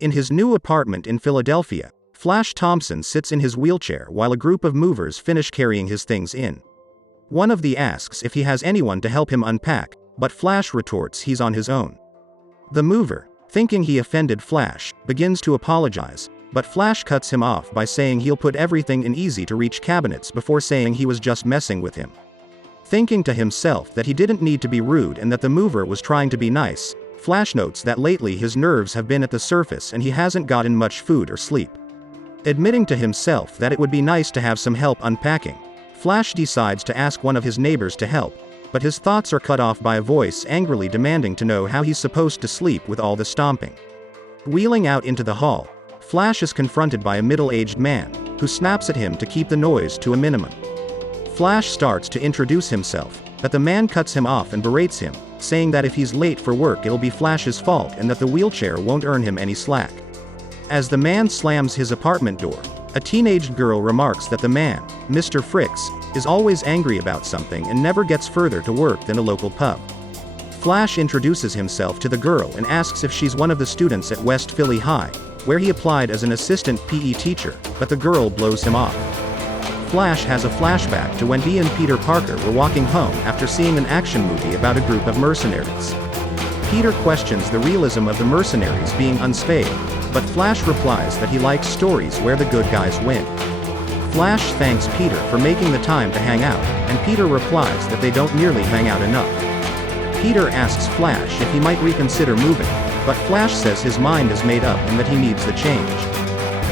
In his new apartment in Philadelphia, Flash Thompson sits in his wheelchair while a group of movers finish carrying his things in. One of them asks if he has anyone to help him unpack, but Flash retorts he's on his own. The mover, thinking he offended Flash, begins to apologize, but Flash cuts him off by saying he'll put everything in easy-to-reach cabinets before saying he was just messing with him. Thinking to himself that he didn't need to be rude and that the mover was trying to be nice, Flash notes that lately his nerves have been at the surface and he hasn't gotten much food or sleep. Admitting to himself that it would be nice to have some help unpacking, Flash decides to ask one of his neighbors to help, but his thoughts are cut off by a voice angrily demanding to know how he's supposed to sleep with all the stomping. Wheeling out into the hall, Flash is confronted by a middle-aged man, who snaps at him to keep the noise to a minimum. Flash starts to introduce himself, but the man cuts him off and berates him, saying that if he's late for work it'll be Flash's fault and that the wheelchair won't earn him any slack. As the man slams his apartment door, a teenage girl remarks that the man, Mr. Fricks, is always angry about something and never gets further to work than a local pub. Flash introduces himself to the girl and asks if she's one of the students at West Philly High, where he applied as an assistant PE teacher, but the girl blows him off. Flash has a flashback to when he and Peter Parker were walking home after seeing an action movie about a group of mercenaries. Peter questions the realism of the mercenaries being unspayed, but Flash replies that he likes stories where the good guys win. Flash thanks Peter for making the time to hang out, and Peter replies that they don't nearly hang out enough. Peter asks Flash if he might reconsider moving, but Flash says his mind is made up and that he needs the change.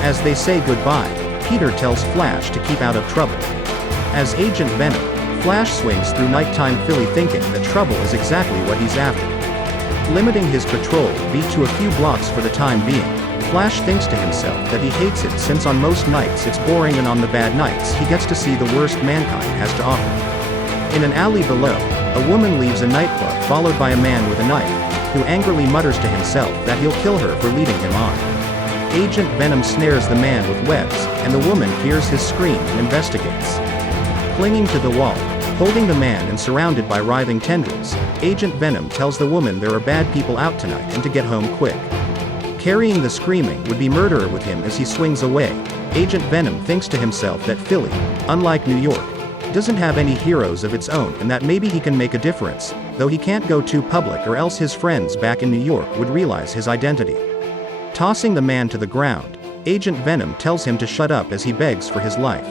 As they say goodbye, Peter tells Flash to keep out of trouble. As Agent Venom, Flash swings through nighttime Philly thinking that trouble is exactly what he's after. Limiting his patrol beat to a few blocks for the time being, Flash thinks to himself that he hates it since on most nights it's boring and on the bad nights he gets to see the worst mankind has to offer. In an alley below, a woman leaves a nightclub followed by a man with a knife, who angrily mutters to himself that he'll kill her for leading him on. Agent Venom snares the man with webs, and the woman hears his scream and investigates. Clinging to the wall, holding the man and surrounded by writhing tendrils, Agent Venom tells the woman there are bad people out tonight and to get home quick. Carrying the screaming would-be murderer with him as he swings away, Agent Venom thinks to himself that Philly, unlike New York, doesn't have any heroes of its own and that maybe he can make a difference, though he can't go too public or else his friends back in New York would realize his identity. Tossing the man to the ground, Agent Venom tells him to shut up as he begs for his life.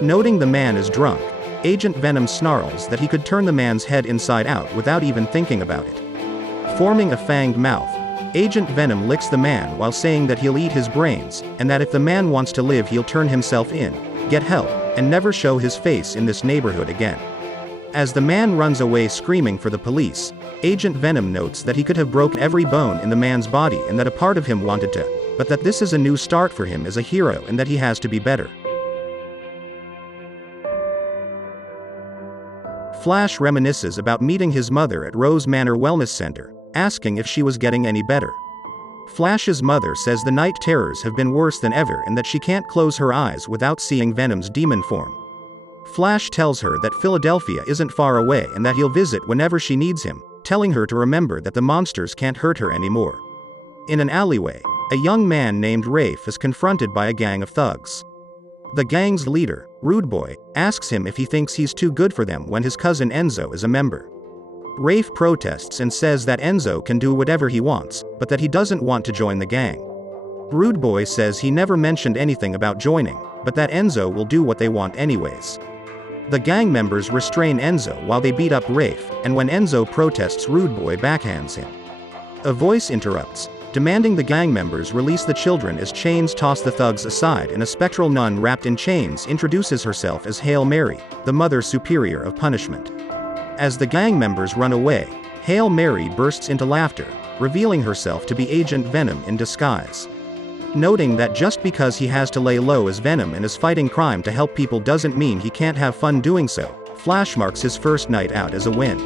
Noting the man is drunk, Agent Venom snarls that he could turn the man's head inside out without even thinking about it. Forming a fanged mouth, Agent Venom licks the man while saying that he'll eat his brains, and that if the man wants to live he'll turn himself in, get help, and never show his face in this neighborhood again. As the man runs away screaming for the police, Agent Venom notes that he could have broken every bone in the man's body and that a part of him wanted to, but that this is a new start for him as a hero and that he has to be better. Flash reminisces about meeting his mother at Rose Manor Wellness Center, asking if she was getting any better. Flash's mother says the night terrors have been worse than ever and that she can't close her eyes without seeing Venom's demon form. Flash tells her that Philadelphia isn't far away and that he'll visit whenever she needs him, telling her to remember that the monsters can't hurt her anymore. In an alleyway, a young man named Rafe is confronted by a gang of thugs. The gang's leader, Rude Boy, asks him if he thinks he's too good for them when his cousin Enzo is a member. Rafe protests and says that Enzo can do whatever he wants, but that he doesn't want to join the gang. Rude Boy says he never mentioned anything about joining, but that Enzo will do what they want anyways. The gang members restrain Enzo while they beat up Rafe, and when Enzo protests, Rude Boy backhands him. A voice interrupts, demanding the gang members release the children as chains toss the thugs aside and a spectral nun wrapped in chains introduces herself as Hail Mary, the Mother Superior of Punishment. As the gang members run away, Hail Mary bursts into laughter, revealing herself to be Agent Venom in disguise. Noting that just because he has to lay low as Venom and is fighting crime to help people doesn't mean he can't have fun doing so, Flash marks his first night out as a win.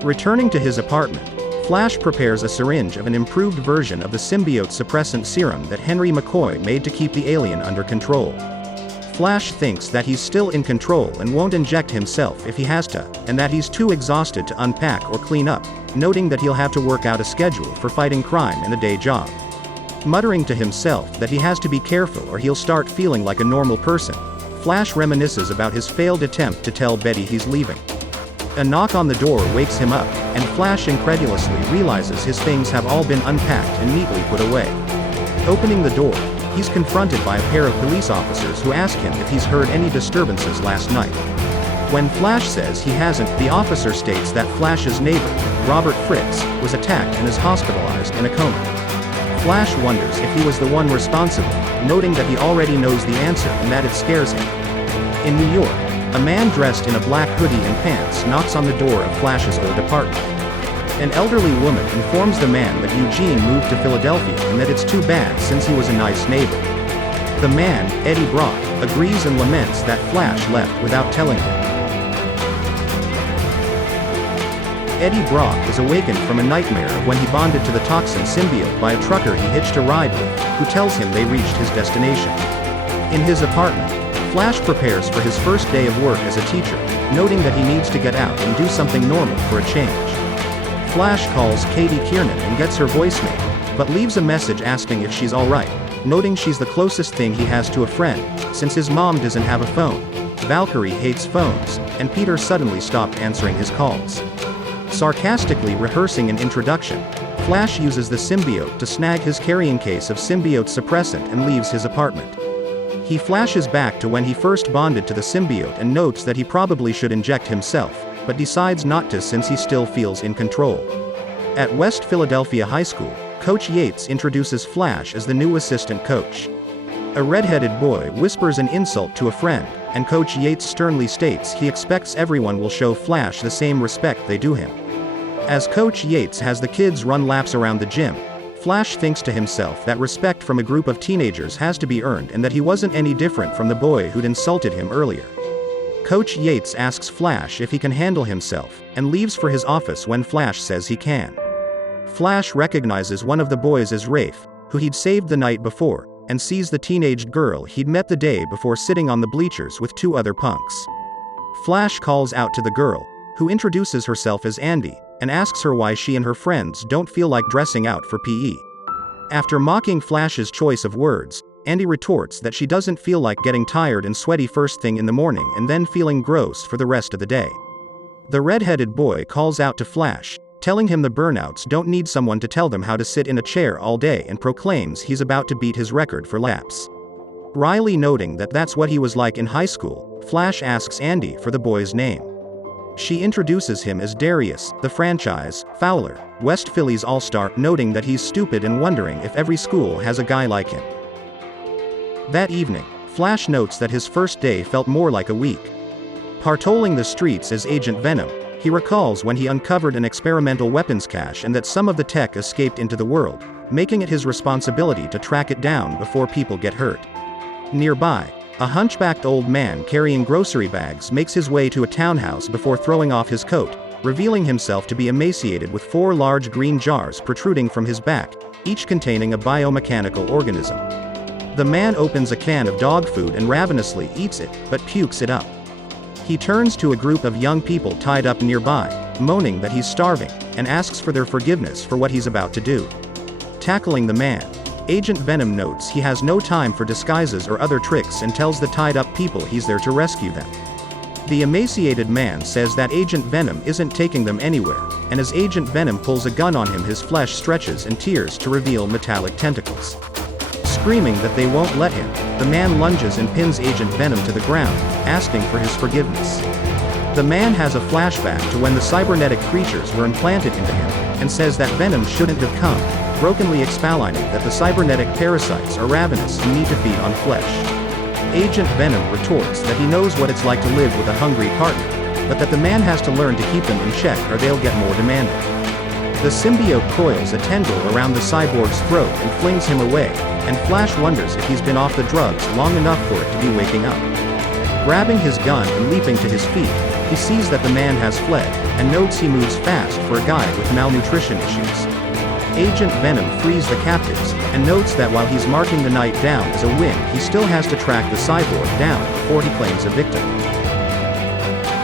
Returning to his apartment, Flash prepares a syringe of an improved version of the symbiote suppressant serum that Henry McCoy made to keep the alien under control. Flash thinks that he's still in control and won't inject himself if he has to, and that he's too exhausted to unpack or clean up, noting that he'll have to work out a schedule for fighting crime and a day job. Muttering to himself that he has to be careful or he'll start feeling like a normal person, Flash reminisces about his failed attempt to tell Betty he's leaving. A knock on the door wakes him up, and Flash incredulously realizes his things have all been unpacked and neatly put away. Opening the door, he's confronted by a pair of police officers who ask him if he's heard any disturbances last night. When Flash says he hasn't, the officer states that Flash's neighbor, Robert Fritz, was attacked and is hospitalized in a coma. Flash wonders if he was the one responsible, noting that he already knows the answer and that it scares him. In New York, a man dressed in a black hoodie and pants knocks on the door of Flash's old apartment. An elderly woman informs the man that Eugene moved to Philadelphia and that it's too bad since he was a nice neighbor. The man, Eddie Brock, agrees and laments that Flash left without telling him. Eddie Brock is awakened from a nightmare when he bonded to the Toxin symbiote by a trucker he hitched a ride with, who tells him they reached his destination. In his apartment, Flash prepares for his first day of work as a teacher, noting that he needs to get out and do something normal for a change. Flash calls Katie Kiernan and gets her voicemail, but leaves a message asking if she's alright, noting she's the closest thing he has to a friend, since his mom doesn't have a phone. Valkyrie hates phones, and Peter suddenly stopped answering his calls. Sarcastically rehearsing an introduction, Flash uses the symbiote to snag his carrying case of symbiote suppressant and leaves his apartment. He flashes back to when he first bonded to the symbiote and notes that he probably should inject himself, but decides not to since he still feels in control. At West Philadelphia High School, Coach Yates introduces Flash as the new assistant coach. A red-headed boy whispers an insult to a friend, and Coach Yates sternly states he expects everyone will show Flash the same respect they do him. As Coach Yates has the kids run laps around the gym, Flash thinks to himself that respect from a group of teenagers has to be earned and that he wasn't any different from the boy who'd insulted him earlier. Coach Yates asks Flash if he can handle himself, and leaves for his office when Flash says he can. Flash recognizes one of the boys as Rafe, who he'd saved the night before, and sees the teenage girl he'd met the day before sitting on the bleachers with two other punks. Flash calls out to the girl, who introduces herself as Andy, and asks her why she and her friends don't feel like dressing out for PE. After mocking Flash's choice of words, Andy retorts that she doesn't feel like getting tired and sweaty first thing in the morning and then feeling gross for the rest of the day. The red-headed boy calls out to Flash, telling him the burnouts don't need someone to tell them how to sit in a chair all day, and proclaims he's about to beat his record for laps. Wryly noting that that's what he was like in high school, Flash asks Andy for the boy's name. She introduces him as Darius, the franchise fouler, West Philly's all-star, noting that he's stupid and wondering if every school has a guy like him. That evening, Flash notes that his first day felt more like a week. Patrolling the streets as Agent Venom, he recalls when he uncovered an experimental weapons cache and that some of the tech escaped into the world, making it his responsibility to track it down before people get hurt. Nearby, a hunchbacked old man carrying grocery bags makes his way to a townhouse before throwing off his coat, revealing himself to be emaciated with 4 large green jars protruding from his back, each containing a biomechanical organism. The man opens a can of dog food and ravenously eats it, but pukes it up. He turns to a group of young people tied up nearby, moaning that he's starving, and asks for their forgiveness for what he's about to do. Tackling the man, Agent Venom notes he has no time for disguises or other tricks and tells the tied-up people he's there to rescue them. The emaciated man says that Agent Venom isn't taking them anywhere, and as Agent Venom pulls a gun on him, his flesh stretches and tears to reveal metallic tentacles. Screaming that they won't let him, the man lunges and pins Agent Venom to the ground, asking for his forgiveness. The man has a flashback to when the cybernetic creatures were implanted into him, and says that Venom shouldn't have come, brokenly explaining that the cybernetic parasites are ravenous and need to feed on flesh. Agent Venom retorts that he knows what it's like to live with a hungry partner, but that the man has to learn to keep them in check or they'll get more demanding. The symbiote coils a tendril around the cyborg's throat and flings him away, and Flash wonders if he's been off the drugs long enough for it to be waking up. Grabbing his gun and leaping to his feet, he sees that the man has fled, and notes he moves fast for a guy with malnutrition issues. Agent Venom frees the captives, and notes that while he's marking the night down as a win, he still has to track the cyborg down before he claims a victim.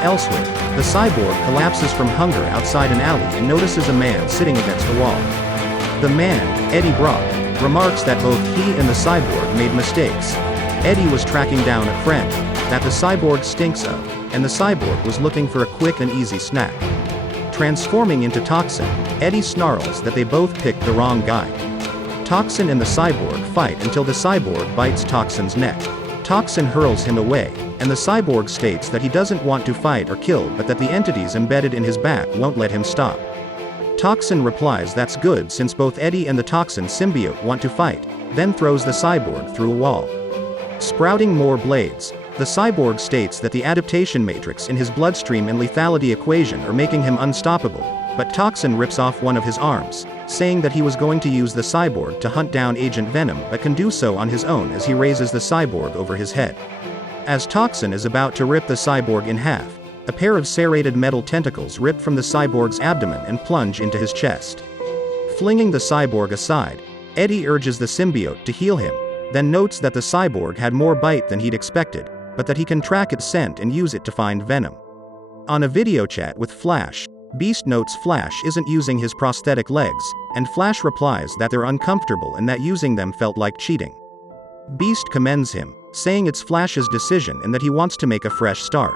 Elsewhere, the cyborg collapses from hunger outside an alley and notices a man sitting against a wall. The man, Eddie Brock, remarks that both he and the cyborg made mistakes. Eddie was tracking down a friend that the cyborg stinks of, and the cyborg was looking for a quick and easy snack. Transforming into Toxin, Eddie snarls that they both picked the wrong guy. Toxin and the cyborg fight until the cyborg bites Toxin's neck. Toxin hurls him away, and the cyborg states that he doesn't want to fight or kill but that the entities embedded in his back won't let him stop. Toxin replies that's good since both Eddie and the Toxin symbiote want to fight, then throws the cyborg through a wall. Sprouting more blades, the cyborg states that the adaptation matrix in his bloodstream and lethality equation are making him unstoppable, but Toxin rips off one of his arms, saying that he was going to use the cyborg to hunt down Agent Venom but can do so on his own as he raises the cyborg over his head. As Toxin is about to rip the cyborg in half, a pair of serrated metal tentacles rip from the cyborg's abdomen and plunge into his chest. Flinging the cyborg aside, Eddie urges the symbiote to heal him, then notes that the cyborg had more bite than he'd expected, but that he can track its scent and use it to find Venom. On a video chat with Flash, Beast notes Flash isn't using his prosthetic legs, and Flash replies that they're uncomfortable and that using them felt like cheating. Beast commends him, saying it's Flash's decision and that he wants to make a fresh start.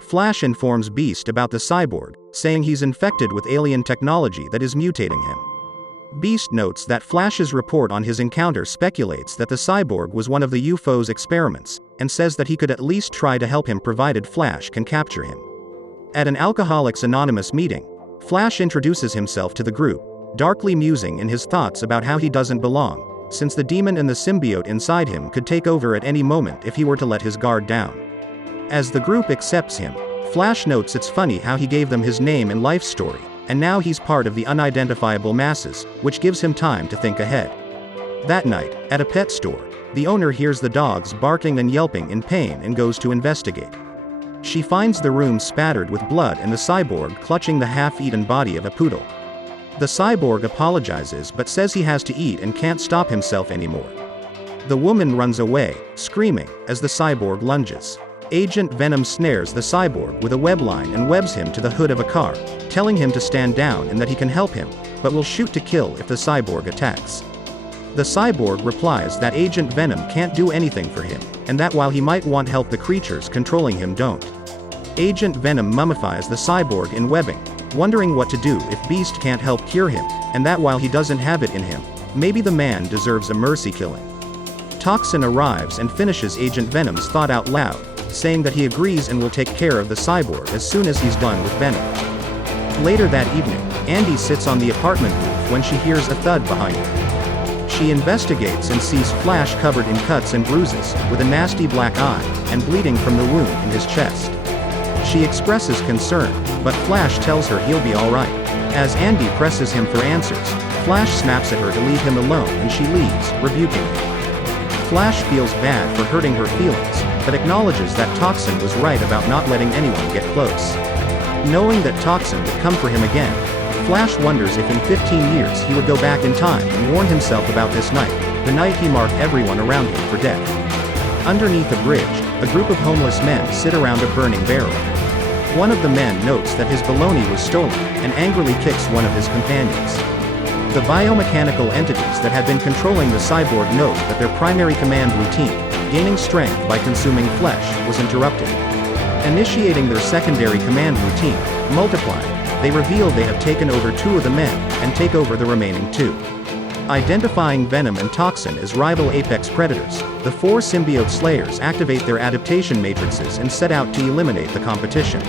Flash informs Beast about the cyborg, saying he's infected with alien technology that is mutating him. Beast notes that Flash's report on his encounter speculates that the cyborg was one of the UFO's experiments, and says that he could at least try to help him provided Flash can capture him. At an Alcoholics Anonymous meeting, Flash introduces himself to the group, darkly musing in his thoughts about how he doesn't belong, since the demon and the symbiote inside him could take over at any moment if he were to let his guard down. As the group accepts him, Flash notes it's funny how he gave them his name and life story, and now he's part of the unidentifiable masses, which gives him time to think ahead. That night, at a pet store, the owner hears the dogs barking and yelping in pain and goes to investigate. She finds the room spattered with blood and the cyborg clutching the half-eaten body of a poodle. The cyborg apologizes but says he has to eat and can't stop himself anymore. The woman runs away, screaming, as the cyborg lunges. Agent Venom snares the cyborg with a web line and webs him to the hood of a car, telling him to stand down and that he can help him, but will shoot to kill if the cyborg attacks. The cyborg replies that Agent Venom can't do anything for him, and that while he might want help, the creatures controlling him don't. Agent Venom mummifies the cyborg in webbing, wondering what to do if Beast can't help cure him, and that while he doesn't have it in him, maybe the man deserves a mercy killing. Toxin arrives and finishes Agent Venom's thought out loud, saying that he agrees and will take care of the cyborg as soon as he's done with Venom. Later that evening, Andy sits on the apartment roof when she hears a thud behind her. She investigates and sees Flash covered in cuts and bruises, with a nasty black eye, and bleeding from the wound in his chest. She expresses concern, but Flash tells her he'll be alright. As Andy presses him for answers, Flash snaps at her to leave him alone and she leaves, rebuking him. Flash feels bad for hurting her feelings, but acknowledges that Toxin was right about not letting anyone get close. Knowing that Toxin would come for him again, Flash wonders if in 15 years he would go back in time and warn himself about this night, the night he marked everyone around him for death. Underneath a bridge, a group of homeless men sit around a burning barrel. One of the men notes that his baloney was stolen, and angrily kicks one of his companions. The biomechanical entities that had been controlling the cyborg note that their primary command routine, gaining strength by consuming flesh, was interrupted. Initiating their secondary command routine, multiplying, they reveal they have taken over 2 of the men, and take over the remaining 2. Identifying Venom and Toxin as rival apex predators, the 4 Symbiote Slayers activate their adaptation matrices and set out to eliminate the competition.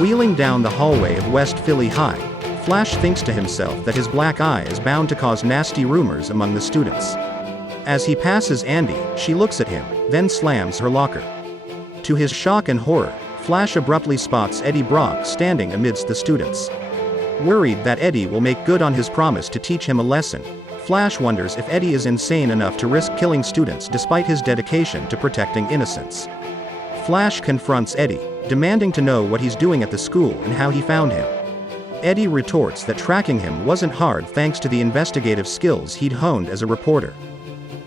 Wheeling down the hallway of West Philly High, Flash thinks to himself that his black eye is bound to cause nasty rumors among the students. As he passes Andy, she looks at him, then slams her locker. To his shock and horror, Flash abruptly spots Eddie Brock standing amidst the students. Worried that Eddie will make good on his promise to teach him a lesson, Flash wonders if Eddie is insane enough to risk killing students despite his dedication to protecting innocence. Flash confronts Eddie, demanding to know what he's doing at the school and how he found him. Eddie retorts that tracking him wasn't hard thanks to the investigative skills he'd honed as a reporter.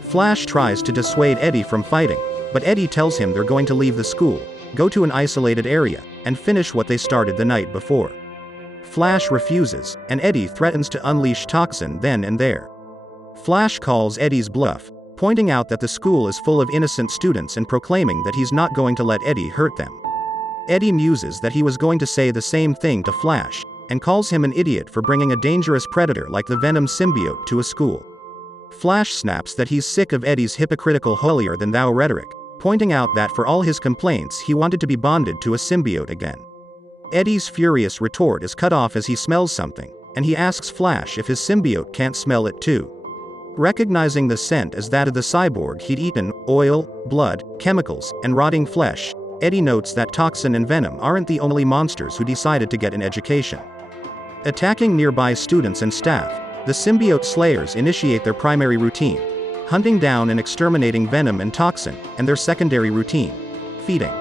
Flash tries to dissuade Eddie from fighting, but Eddie tells him they're going to leave the school, go to an isolated area, and finish what they started the night before. Flash refuses, and Eddie threatens to unleash Toxin then and there. Flash calls Eddie's bluff, pointing out that the school is full of innocent students and proclaiming that he's not going to let Eddie hurt them. Eddie muses that he was going to say the same thing to Flash, and calls him an idiot for bringing a dangerous predator like the Venom symbiote to a school. Flash snaps that he's sick of Eddie's hypocritical holier-than-thou rhetoric, pointing out that for all his complaints he wanted to be bonded to a symbiote again. Eddie's furious retort is cut off as he smells something, and he asks Flash if his symbiote can't smell it too. Recognizing the scent as that of the cyborg he'd eaten, oil, blood, chemicals, and rotting flesh, Eddie notes that Toxin and Venom aren't the only monsters who decided to get an education. Attacking nearby students and staff, the Symbiote Slayers initiate their primary routine, hunting down and exterminating Venom and Toxin, and their secondary routine, feeding.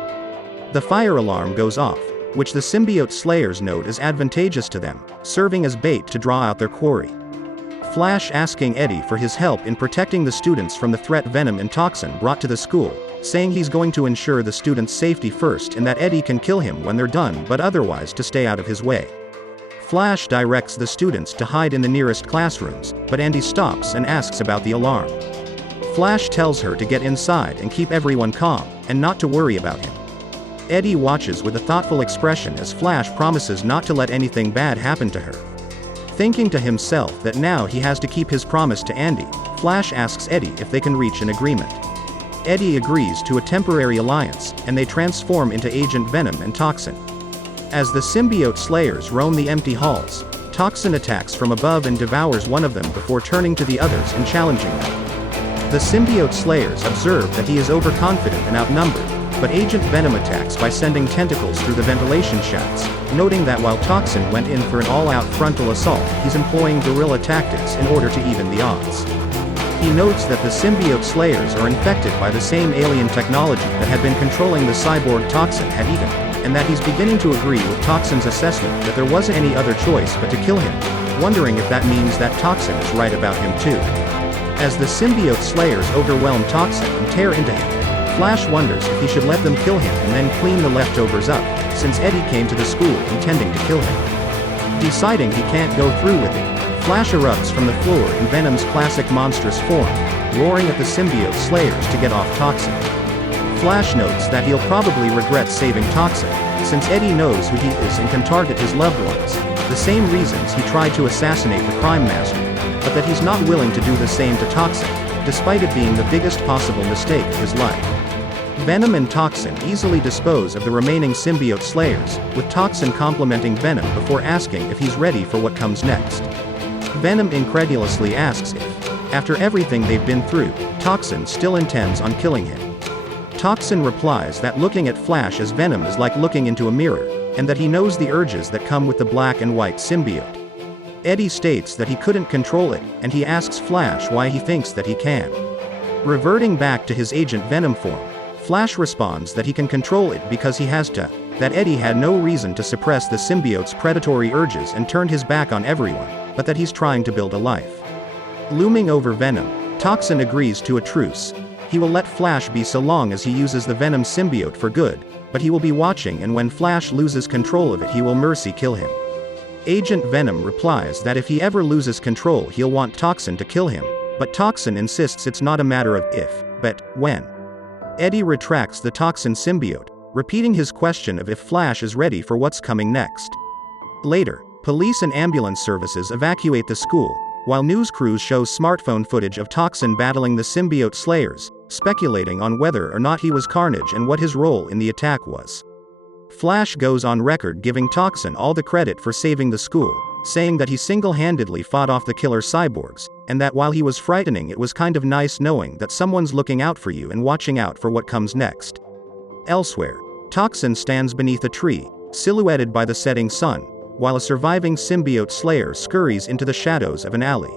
The fire alarm goes off, which the Symbiote Slayers note is advantageous to them, serving as bait to draw out their quarry. Flash asking Eddie for his help in protecting the students from the threat Venom and Toxin brought to the school, saying he's going to ensure the students' safety first and that Eddie can kill him when they're done but otherwise to stay out of his way. Flash directs the students to hide in the nearest classrooms, but Andy stops and asks about the alarm. Flash tells her to get inside and keep everyone calm, and not to worry about him. Eddie watches with a thoughtful expression as Flash promises not to let anything bad happen to her. Thinking to himself that now he has to keep his promise to Andy, Flash asks Eddie if they can reach an agreement. Eddie agrees to a temporary alliance, and they transform into Agent Venom and Toxin. As the Symbiote Slayers roam the empty halls, Toxin attacks from above and devours one of them before turning to the others and challenging them. The Symbiote Slayers observe that he is overconfident and outnumbered, but Agent Venom attacks by sending tentacles through the ventilation shafts, noting that while Toxin went in for an all-out frontal assault, he's employing guerrilla tactics in order to even the odds. He notes that the Symbiote Slayers are infected by the same alien technology that had been controlling the cyborg Toxin had eaten, and that he's beginning to agree with Toxin's assessment that there wasn't any other choice but to kill him, wondering if that means that Toxin is right about him too. As the Symbiote Slayers overwhelm Toxin and tear into him, Flash wonders if he should let them kill him and then clean the leftovers up, since Eddie came to the school intending to kill him. Deciding he can't go through with it, Flash erupts from the floor in Venom's classic monstrous form, roaring at the Symbiote Slayers to get off Toxin. Flash notes that he'll probably regret saving Toxin, since Eddie knows who he is and can target his loved ones, the same reasons he tried to assassinate the crime master, but that he's not willing to do the same to Toxin, despite it being the biggest possible mistake of his life. Venom and Toxin easily dispose of the remaining Symbiote Slayers, with Toxin complimenting Venom before asking if he's ready for what comes next. Venom incredulously asks if, after everything they've been through, Toxin still intends on killing him. Toxin replies that looking at Flash as Venom is like looking into a mirror, and that he knows the urges that come with the black and white symbiote. Eddie states that he couldn't control it, and he asks Flash why he thinks that he can. Reverting back to his Agent Venom form, Flash responds that he can control it because he has to, that Eddie had no reason to suppress the symbiote's predatory urges and turned his back on everyone, but that he's trying to build a life. Looming over Venom, Toxin agrees to a truce. He will let Flash be so long as he uses the Venom symbiote for good, but he will be watching, and when Flash loses control of it he will mercy kill him. Agent Venom replies that if he ever loses control he'll want Toxin to kill him, but Toxin insists it's not a matter of if, but when. Eddie retracts the Toxin symbiote, repeating his question of if Flash is ready for what's coming next. Later, police and ambulance services evacuate the school, while news crews show smartphone footage of Toxin battling the Symbiote Slayers, speculating on whether or not he was Carnage and what his role in the attack was. Flash goes on record giving Toxin all the credit for saving the school, saying that he single-handedly fought off the killer cyborgs, and that while he was frightening it was kind of nice knowing that someone's looking out for you and watching out for what comes next. Elsewhere, Toxin stands beneath a tree, silhouetted by the setting sun, while a surviving Symbiote Slayer scurries into the shadows of an alley.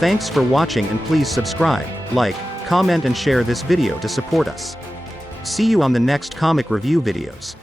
Thanks for watching and please subscribe, like, comment and share this video to support us. See you on the next comic review videos.